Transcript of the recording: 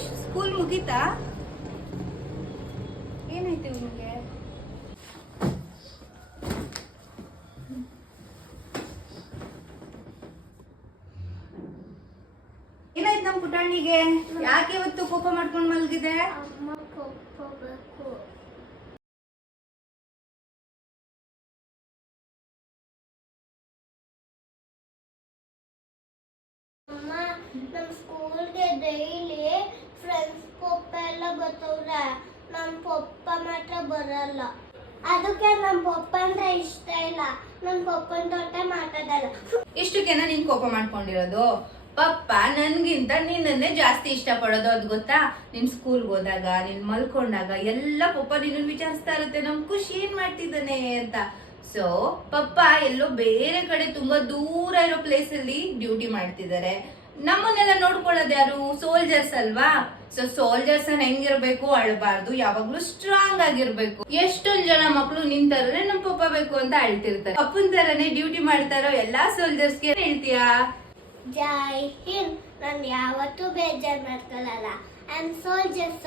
AYUSH school ಮುಗೀತಾ? ಏನಾಯ್ತು ನಿಮಗೆ? ಏನಾಯ್ತು ನಮ್ಮ ಪುಟಾಣಿಗೆ? ಯಾಕೆ ಇವತ್ತು ಕೋಪ ಮಾಡ್ಕೊಂಡು ಮಲಗಿದೆ? ಅಮ್ಮ ಕೊಪ್ಪಬೇಕು. ಅಮ್ಮ ನಮ್ಮ ಸ್ಕೂಲ್ಗೆ ಡೈಲಿ ಫ್ರೆಂಡ್ಸ್ ಪಪ್ಪ ಎಲ್ಲ ಬರ್ತವ್ರೆ, ನಮ್ಮ ಪಪ್ಪ ಮಾತ್ರ ಬರಲ್ಲ. ಅದಕ್ಕೆ ನಮ್ಮ ಪಪ್ಪ ಅಂದ್ರೆ ಇಷ್ಟ ಇಲ್ಲ. ನಮ್ಮ ಪಪ್ಪನ ಜೊತೆ ಮಾತಾಡಲ್ಲ. ಇಷ್ಟಕ್ಕೆನ ನೀನ್ ಕೋಪ ಮಾಡ್ಕೊಂಡಿರೋದು? ಪಪ್ಪ ನನ್ಗಿಂತ ನಿನ್ನನ್ನೇ ಜಾಸ್ತಿ ಇಷ್ಟ ಪಡೋದು, ಅದ್ ಗೊತ್ತಾ? ನಿನ್ ಸ್ಕೂಲ್ಗೆ ಹೋದಾಗ, ನೀನ್ ಮಲ್ಕೊಂಡಾಗ ಎಲ್ಲ ಪಪ್ಪ ನಿನ್ನ ವಿಚಾರಿಸ್ತಾ ಇರುತ್ತೆ, ನಮ್ ಖುಷಿ ಏನ್ ಮಾಡ್ತಿದ್ದಾನೆ ಅಂತ. ಸೊ ಪಪ್ಪ ಎಲ್ಲೋ ಬೇರೆ ಕಡೆ ತುಂಬಾ ದೂರ ಇರೋ ಪ್ಲೇಸ್ ಅಲ್ಲಿ ಡ್ಯೂಟಿ ಮಾಡ್ತಿದ್ದಾರೆ. ನಮ್ಮನ್ನೆಲ್ಲ ನೋಡ್ಕೊಳ್ಳೋದು ಯಾರು? ಸೋಲ್ಜರ್ಸ್ ಅಲ್ವಾ? ಸೊ ಸೋಲ್ಜರ್ಸ್ ಹೆಂಗಿರ್ಬೇಕು? ಅಳ್ಬಾರ್ದು, ಯಾವಾಗ್ಲೂ ಸ್ಟ್ರಾಂಗ್ ಆಗಿರ್ಬೇಕು. ಎಷ್ಟೊಂದ್ ಜನ ಮಕ್ಳು ನಿಂತರನೆ ನಮ್ ಪಪ್ಪ ಬೇಕು ಅಂತ ಅಳ್ತಿರ್ತಾರೆ. ಅಪ್ಪನ್ ತರನೇ ಡ್ಯೂಟಿ ಮಾಡ್ತಾರೋ ಎಲ್ಲಾ ಸೋಲ್ಜರ್ಸ್ಗೆ ಹೇಳ್ತೀಯಾ? ಜೈ ಹಿಂದ್. ನಾನು ಯಾವತ್ತೂ ಬೇಜಾರ್ ಮಾಡ್ಕೊಳ್ಳಲ್ಲ. I am soldiers.